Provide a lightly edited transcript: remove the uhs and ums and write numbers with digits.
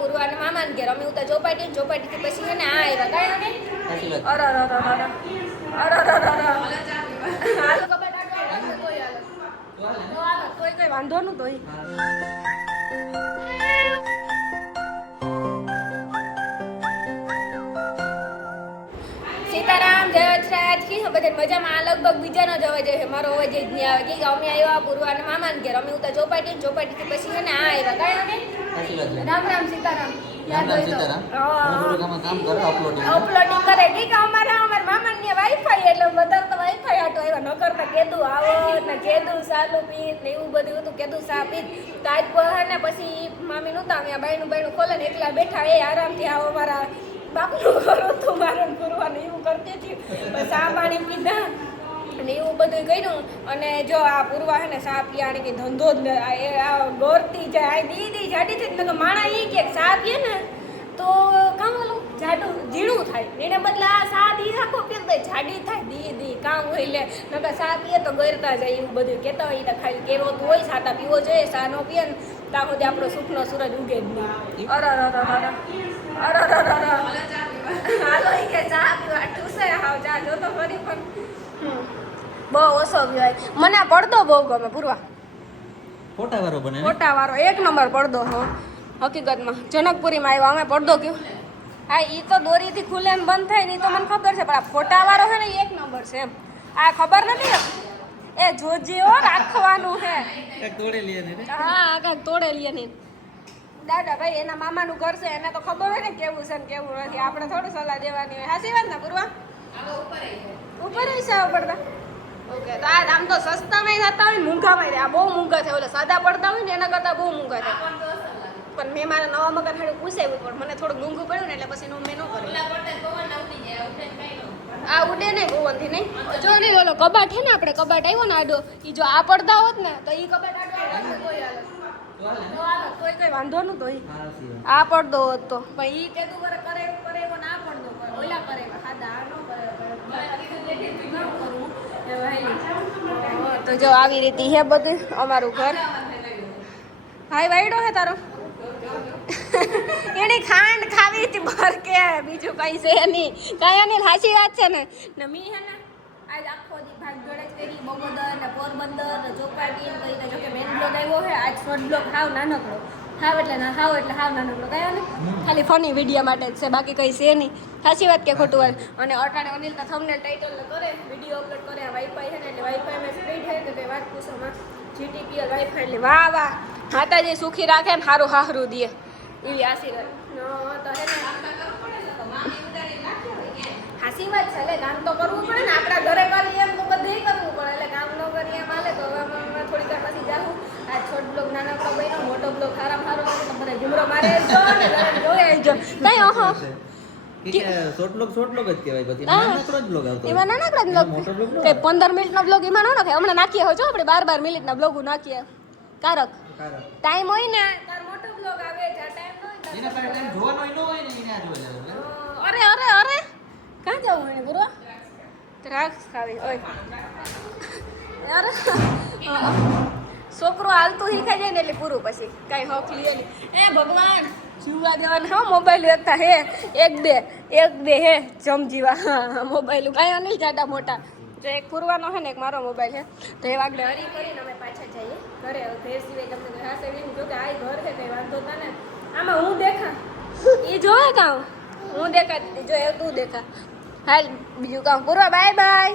પૂર્વાના મામાને ઘેર અમે ઉતા ચોપાટીથી પછી છે ને આ આવ્યા કાંઈ ને અરે હાલો કબાટ આટો તોય હાલો તોય કઈ વાંધો ન તોય સીતારામ જય વજરાજ કી બધા મજામાં. આ લગભગ બીજાનો જ અવાજ છે, મારો અવાજ જ નહીં આવે કે અમે આવ્યા પૂર્વાના મામાને ઘેર અમે ઉતા ચોપાટીથી પછી છે ને આ આવ્યા કાંઈ ને રામ રામ સીતારામ અપલોડિંગ કરે કે અમારા મામાની વાઈફાઈ એટલે બધા તો વાઈફાઈ આટો આવ્યા ન કરતા કેદું આવો ને કેદું સાલું પીત ને એવું બધું હતું કેદું સા પીત તો આજ ને પછી મામી નહોતા અમે બાયણું ખોલે ને એકલા બેઠા એ આરામથી આવો અમારા બાપનું કરો તો મારે કરવાનું એવું કરતી હતી. સા પાણી પીધા અને એવું બધું કર્યું અને જો આ પૂર્વા છે ને સા પીયાણી કે ધંધો જ ગોરતી જાય દીદી જાડી થઈ ને માણા એ કે સા પીએ ને તો કામ ઓલું જાડું ઝીણું થાય એને બદલે આ સા દી રાખો પીએ તો જાડી થાય દીદી કામ હોય લે નકર સા પીએ તો ગરતા જાય એવું બધું કહેતા હોય તો ખાલી કેરોતું હોય સાતા પીવો જોઈએ સા નો પીએ ને ત્યાં સુધી આપણો સુખનો સૂરજ ઉગે જ નહીં. હાલો કે ચા પીવા ટુસે હાવ ચા જોતો ફરી પણ બહુ ઓછો પીવાય. મને પડદો બહુ ગમે પૂરવા ફોટા વાળો એક નંબર પડદો. હકીકતમાં જનકપુરીમાં આવ્યા અમે પડદો કયો હા એ તો દોરીથી ખુલે ને બંધ થાય ને તો મને ખબર છે પણ આ ફોટા વાળો છે ને એક નંબર છે એમ. આ ખબર નથી એ જોજે હો રાખવાનું છે હા કાંઈક તોડે લે નહીં દાદા ભાઈ એના મામાનું ઘર છે એને તો ખબર હોય ને કેવું છે ને કેવું નથી આપણે થોડું સલાહ દેવાની હોય. હાસી વાત ને પૂરવા ઉપર છે પડદા ઓકે તો આ આમ તો સસ્તામાં થતા હોય ને મૂંઘામાં આ બહુ મૂંઘા થાય ઓલા સાદા પડતા હોય ને એના કરતાં બહુ મૂંઘા થાય પણ મેં મારા નવા મકાન થોડું પૂછાયું પણ મને થોડુંક મૂંઘું પડ્યું ને એટલે પછી મેં ન કર્યું. આ ઉડે નહીં પવનથી નહીં જો નહીં ઓલો કબાટ છે ને આપણે કબાટ આવ્યો ને આડો એ જો આ પડદા હોત ને તો એ કબાટ આડો તોય કઈ વાંધો ન તો આ પડદો હોત તો પણ ઈ કેતું કરે એવો ના પડદો ઓલા કરે સાદા આ ન કરે તો જો આવી રીતે હે બધું અમારું ઘર. હાય વાયડો હે તારો એની ખાંડ ખાવી હતી ભર કે બીજું કઈ છે નહીં કઈ નહીં. હાચી વાત છે ને મી હે ને આજ આખો દી ભાગ જોડે જ કરી બગોદર ને પોરબંદર ને ચોપાટી કઈ તો જો કે મેન બ્લોગ આવ્યો છે આજ શોર્ટ બ્લોગ હાવ નાનકડો હાવ એટલે હાવ નાનકડો કયા ને ખાલી ફની વિડીયો માટે જ છે બાકી કઈ છે નહીં. સાચી વાત કે ખોટું વાત. અને અટાણે અનિલના થંબનેલ ટાઇટલ કરે વિડીયો અપલોડ કરે વાઈફાઈ છે ને એટલે વાઈફાઈ મેં સ્પીડ છે તો વાત પૂછોમાં જીટીપીએલ વાઈફાઈ એટલે વાહ વાહ માતાજી સુખી રાખે ને સારું હારું દે એવી આશીર્વાદ તો હે હાસી વાત છે એટલે કામ તો કરવું પડે ને આપણા ઘરે કરીએ એમ તો બધે કરવું પડે એટલે કામ ન કરીએ એમ હાલે તો હવે થોડીક વાર પછી જાઉં આ છોટ બ્લોગ નાનકડો બન્યો મોટો બ્લોગ સારા સારો આવે તો બધા ઘૂમરો મારે જો ને જોઈ આવજો કઈ ઓહો શોર્ટ બ્લોગ જ કહેવાય પછી નાનકડો જ બ્લોગ આવતો એમાં નાનકડો બ્લોગ કઈ 15 મિનિટનો બ્લોગ એમાં ન નાખે હમણાં નાખીએ હો જો આપણે 12 મિનિટના બ્લોગ નાખીએ કારક ટાઈમ હોય ને તાર મોટો બ્લોગ આવે જા ટાઈમ ન હોય એના પર ટાઈમ જોવાનો ન હોય ને એને આ જોઈ લેવાનું. અરે કાં જવું એને ગુરુ દ્રાક્ષ ખાવી ઓય અરે છોકરો હાલતું શીખાઈ જાય ને એટલે પૂરું પછી કાંઈ હક લે નહીં. એ ભગવાન જીવવા દેવાના હા મોબાઈલ હતા હે એક બે હે જમજીવા હા મોબાઈલ કાંઈ અનિલ જાડા મોટા તો એક પૂરવાનો છે ને એક મારો મોબાઈલ છે તો એ વાગડે હરી કરીને અમે પાછા જઈએ ઘરે. ઘર સિવાય તમને હા સેવિંગ જો કે આ ઘર છે કંઈ વાંધો તા ને આમાં હું દેખા એ જોવે કામ હું દેખાતી જો એ તું દેખા હાલ બીજું કામ પૂરવા બાય